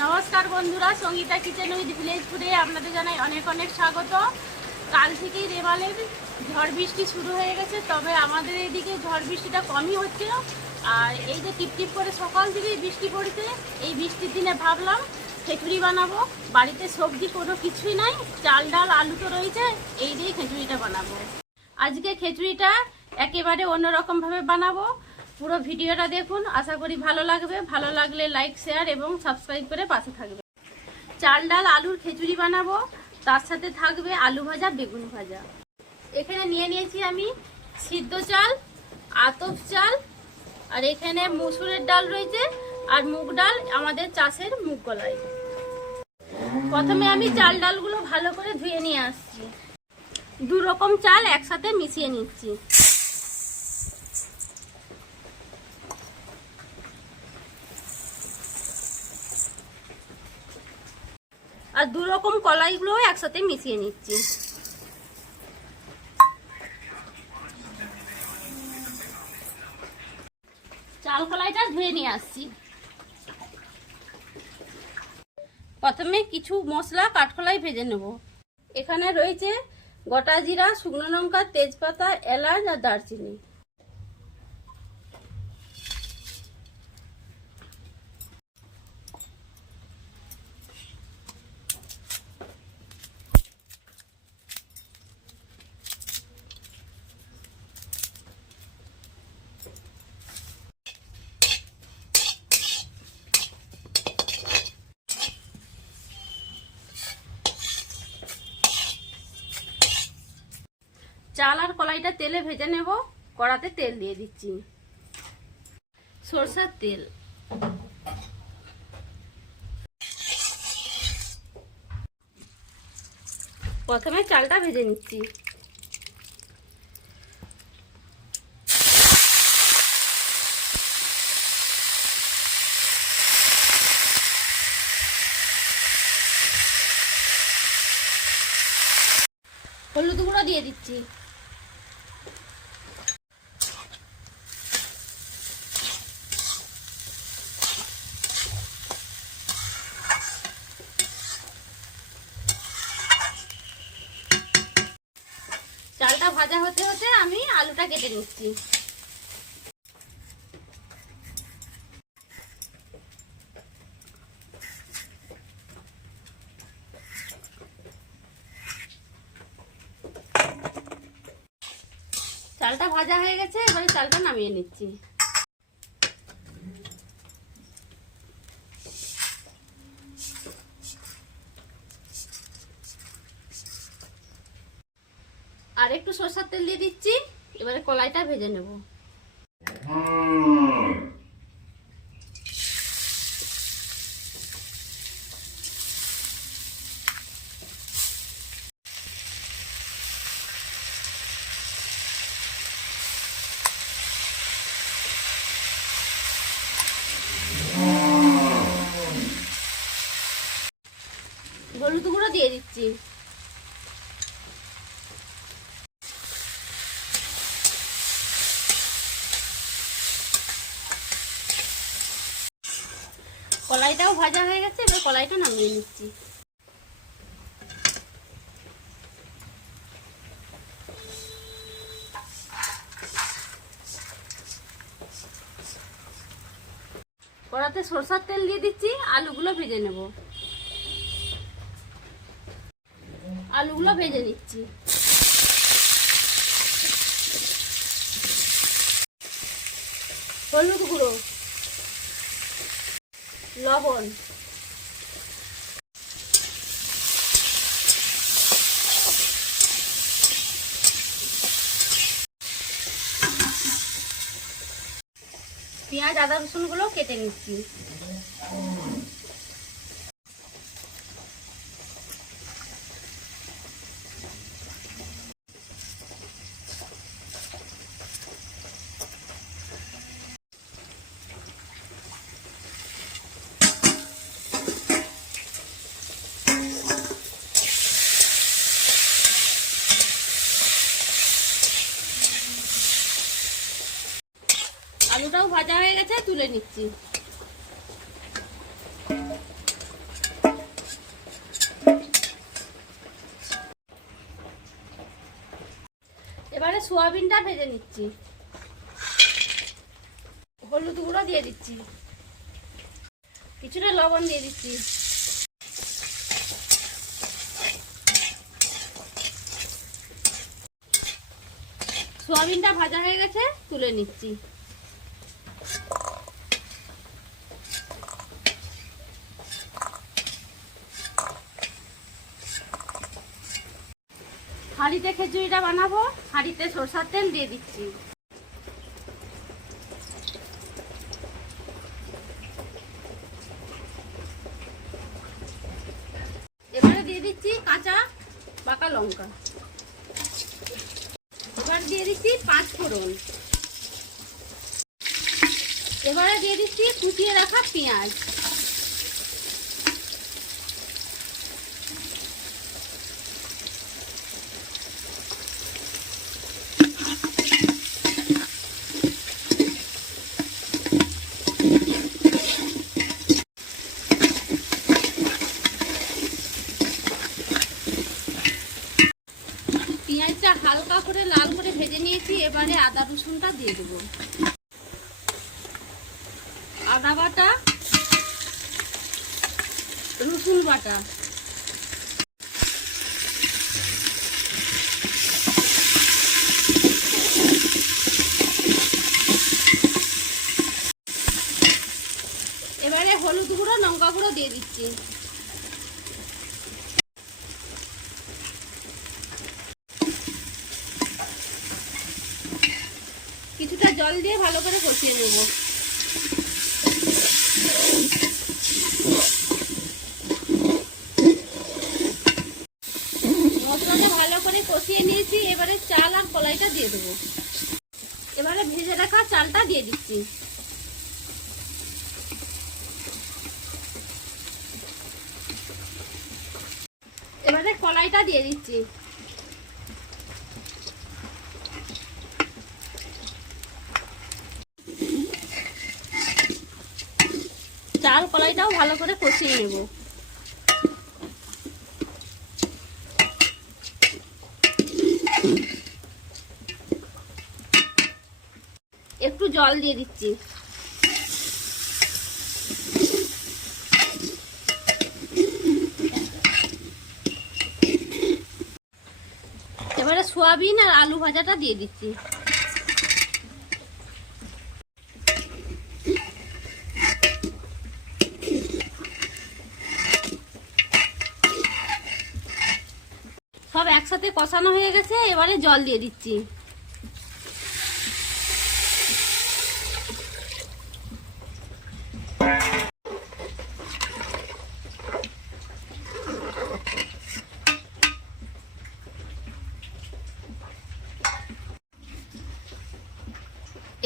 নমস্কার বন্ধুরা, Sangeeta kitchen with village ফুডে আপনাদের জানাই অনেক অনেক স্বাগত। কাল থেকেই রেমালের ঝড় বৃষ্টি শুরু হয়ে গেছে, তবে আমাদের এইদিকে ঝড় বৃষ্টিটা কমই হচ্ছিল আর এই যে টিপটিপ করে সকাল থেকেই বৃষ্টি পড়েছে, এই বৃষ্টির দিনে ভাবলাম খিচুড়ি বানাবো। বাড়িতে সবজি কোনো কিছুই নাই, চাল ডাল, আলু তো রয়েছে, এই দিয়েই খিচুড়িটা বানাবো। আজকে খিচুড়িটা একেবারে অন্যরকমভাবে বানাবো। পুরো ভিডিওটা দেখুন। আশা করি ভালো লাগবে। ভালো লাগলে লাইক শেয়ার এবং সাবস্ক্রাইব করে পাশে থাকবে। চাল, ডাল, আলুর খিচুড়ি বানাবো। তার সাথে থাকবে আলু ভাজা, বেগুন ভাজা। এখানে নিয়ে নিয়েছি আমি সিদ্ধ চাল, আতপ চাল, আর এখানে মুসুরের ডাল রয়েছে, আর মুগ ডাল আমাদের চাষের মুগ কলাই। প্রথমে আমি চাল, ডালগুলো ভালো করে ধুয়ে নিয়ে আসছি। দু রকম চাল একসাথে মিশিয়ে নিচ্ছি। আর দু রকম কলাইগুলো একসাথে মিশিয়ে নিচ্ছি। চাল কলাইটা ধুয়ে নিয়ে আসছি। প্রথমে কিছু মশলা কাঠকলাই ভেজে নেব। এখানে রয়েছে গোটা জিরা, শুকনো লঙ্কা, তেজপাতা, এলাচ আর দারচিনি। চাল আর কলাইটা তেলে ভেজে নেব। কড়াতে তেল দিয়ে দিচ্ছি। সরষের তেল। প্রথমে চালটা ভেজে নিচ্ছি। হলুদ গুঁড়ো দিয়ে দিচ্ছি চালটা ভাজা হতে হতে আমি আলুটা কেটে নিচ্ছি। চালটা ভাজা হয়ে গেছে এবারে চালটা নামিয়ে নিচ্ছি আর একটু সরষের তেল দিয়ে দিচ্ছি এবারে কলাইটা ভেজে নেব হলুদ গুঁড়ো দিয়ে দিচ্ছি কলাইটাও ভাজা হয়ে গেছে, এবার কলাইটা নামিয়ে নিচ্ছি। কড়াতে সরষার তেল দিয়ে দিচ্ছি, আলুগুলো ভেজে নেব। আলুগুলো ভেজে নিচ্ছি। হলুদ গুঁড়ো। লবণ। পেঁয়াজ আদা রসুনগুলো কেটে নিচ্ছি। ভাজা হয়ে গেছে, তুলে নিচ্ছি। এবারে সোয়াবিনটা ভেজে নিচ্ছি। হলুদ গুঁড়ো দিয়ে দিচ্ছি। কিছুটা লবণ দিয়ে দিচ্ছি। সোয়াবিনটা ভাজা হয়ে গেছে, তুলে নিচ্ছি। হাঁড়িতে খিচুড়িটা বানাবো, হাঁড়িতে সরষার তেল দিয়ে দিচ্ছি। এবারে দিয়ে দিচ্ছি কাঁচা পাকা লঙ্কা। এবার দিয়ে দিচ্ছি পাঁচ ফোড়ন। এবারে দিয়ে দিচ্ছি কুচিয়ে রাখা পেঁয়াজ পেঁয়াজটা হালকা করে লাল করে ভেজে নিয়েছি এবারে আদা রসুনটা দিয়ে দেবো। আদা বাটা, রসুন বাটা। এবারে হলুদ গুঁড়ো, লঙ্কা গুঁড়ো দিয়ে দিচ্ছি কিছুটা জল দিয়ে ভালো করে কষিয়ে নেব। মশলাটা ভালো করে কষিয়ে নিয়েছি, এবারে চাল আর কলাইটা দিয়ে দেবো। এবারে ভেজে রাখা চালটা দিয়ে দিচ্ছি। এবারে কলাইটা দিয়ে দিচ্ছি। চাল কলাইটাও ভালো করে কষিয়ে নেব। একটু জল দিয়ে দিচ্ছি। এবারে সোয়াবিন আর আলু ভাজাটা দিয়ে দিচ্ছি। একসাথে কষানো হয়ে গেছে, এবারে জল দিয়ে দিচ্ছি।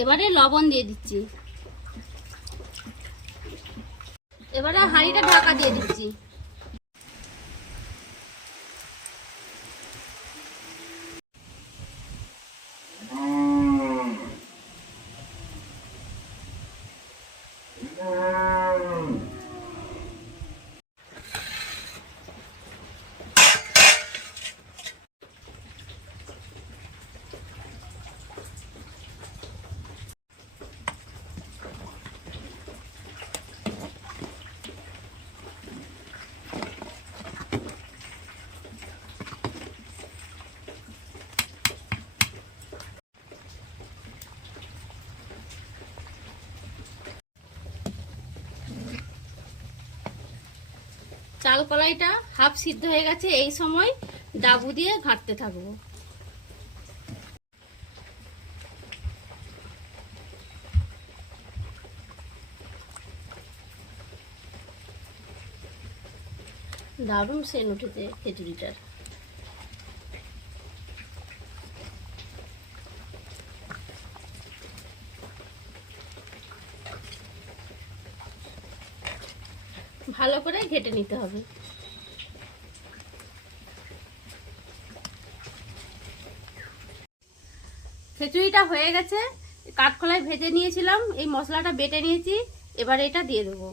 এবারে লবণ দিয়ে দিচ্ছি। এবারে হাঁড়িটা ঢাকা দিয়ে দিচ্ছি। চাল কলাইটা হাফ সিদ্ধ হয়ে গেছে, এই সময় ডাবু দিয়ে ঘাঁটতে থাকব। দারুণ সেন উঠেছে খিচুড়িটার ভালো করে ঘেটে নিতে হবে। খিচুড়িটা হয়ে গেছে। কাঠকলায় ভেজে নিয়েছিলাম। এই মশলাটা বেটে নিয়েছি। এবার এটা দিয়ে দেবো।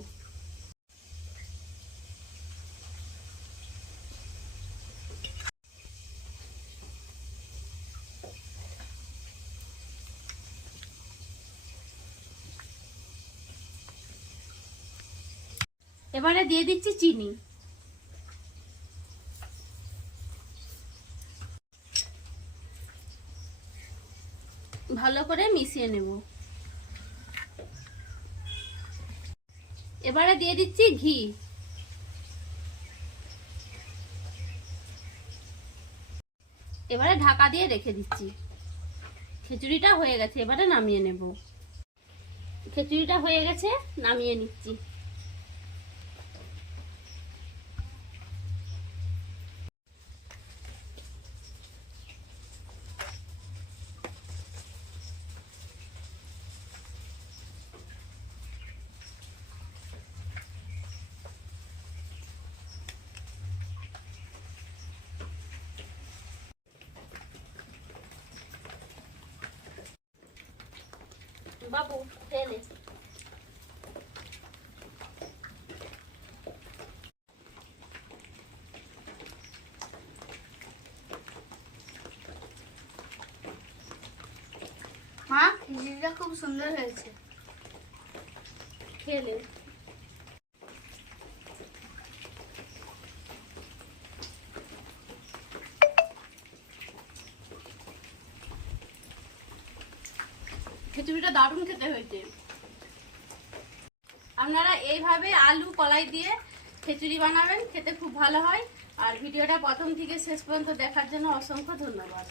এবারে দিয়ে দিচ্ছি চিনি। ভালো করে মিশিয়ে নেব। এবারে দিয়ে দিচ্ছি ঘি। এবারে ঢাকা দিয়ে রেখে দিচ্ছি। খিচুড়িটা হয়ে গেছে, এবারে নামিয়ে নেব। খিচুড়িটা হয়ে গেছে, নামিয়ে নিচ্ছি। বাবু তেলে মা খিচুড়িটা খুব সুন্দর হয়েছে। খেলে খিচুড়িটা দারুণ খেতে হয়েছে। আপনারা এইভাবে আলু কলাই দিয়ে খিচুড়ি বানাবেন, খেতে খুব ভালো হয়। আর ভিডিওটা প্রথম থেকে শেষ পর্যন্ত দেখার জন্য অসংখ্য ধন্যবাদ।